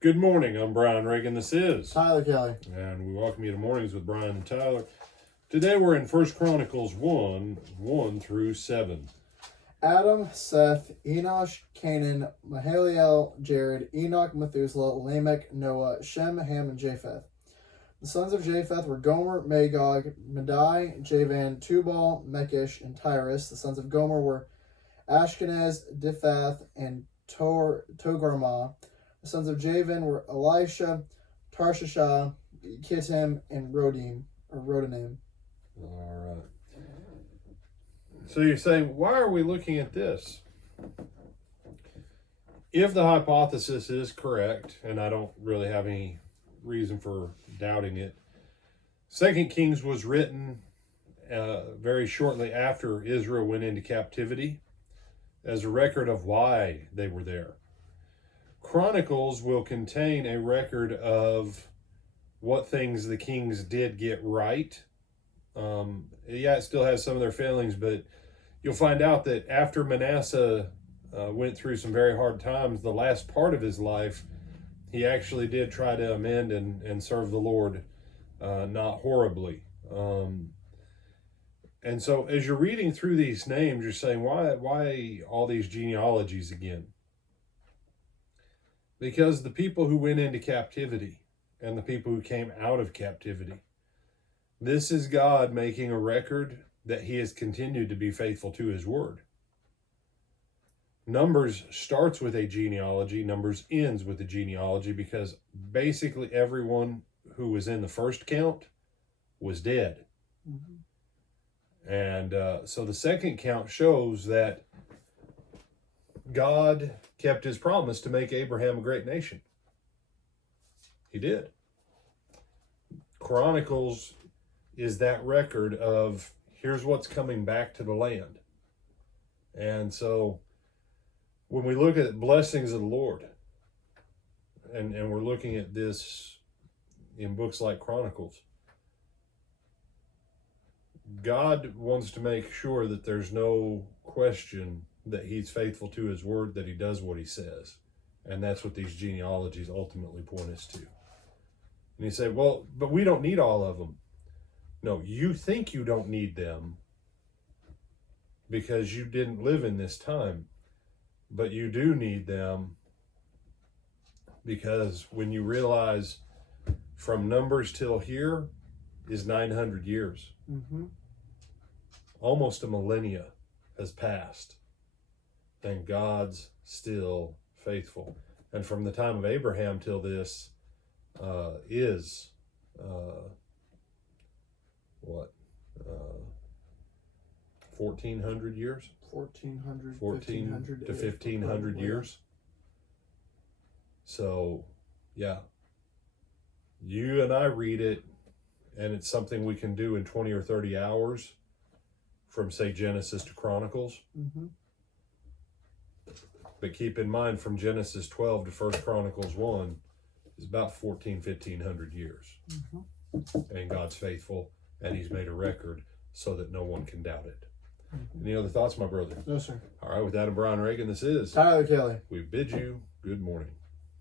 Good morning. I'm Brian Reagan. This is Tyler Kelly. And we welcome you to Mornings with Brian and Tyler. Today we're in 1 Chronicles 1 through 7. Adam, Seth, Enosh, Canaan, Mahalalel, Jared, Enoch, Methuselah, Lamech, Noah, Shem, Ham, and Japheth. The sons of Japheth were Gomer, Magog, Madai, Javan, Tubal, Mekish, and Tyrus. The sons of Gomer were Ashkenaz, Diphath, and Togarmah. The sons of Javan were Elisha, Tarshish, Kittim, and Rodanim. All right. So you're saying, why are we looking at this? If the hypothesis is correct, and I don't really have any reason for doubting it, 2 Kings was written very shortly after Israel went into captivity as a record of why they were there. Chronicles will contain a record of what things the kings did get right. It still has some of their failings, but you'll find out that after Manasseh went through some very hard times, the last part of his life, he actually did try to amend and serve the Lord, not horribly. And so as you're reading through these names, you're saying, why all these genealogies again? Because the people who went into captivity and the people who came out of captivity, this is God making a record that he has continued to be faithful to his word. Numbers starts with a genealogy. Numbers ends with a genealogy because basically everyone who was in the first count was dead. Mm-hmm. And so the second count shows that God kept his promise to make Abraham a great nation. He did. Chronicles is that record of here's what's coming back to the land. And so when we look at blessings of the Lord, and we're looking at this in books like Chronicles, God wants to make sure that there's no question that he's faithful to his word, that he does what he says. And that's what these genealogies ultimately point us to. And you say, well, but we don't need all of them. No, you think you don't need them because you didn't live in this time. But you do need them because when you realize from Numbers till here is 900 years. Mm-hmm. Almost a millennia has passed. And God's still faithful. And from the time of Abraham till this is 1,400 years? 1,400 to 1,500 years. So, yeah. You and I read it, and it's something we can do in 20 or 30 hours from, say, Genesis to Chronicles. Mm-hmm. But keep in mind, from Genesis 12 to 1 Chronicles 1 is about 1,500 years. Mm-hmm. And God's faithful, and he's made a record so that no one can doubt it. Mm-hmm. Any other thoughts, my brother? No, sir. All right, with that, I'm Brian Reagan. This is Tyler Kelly. We bid you good morning.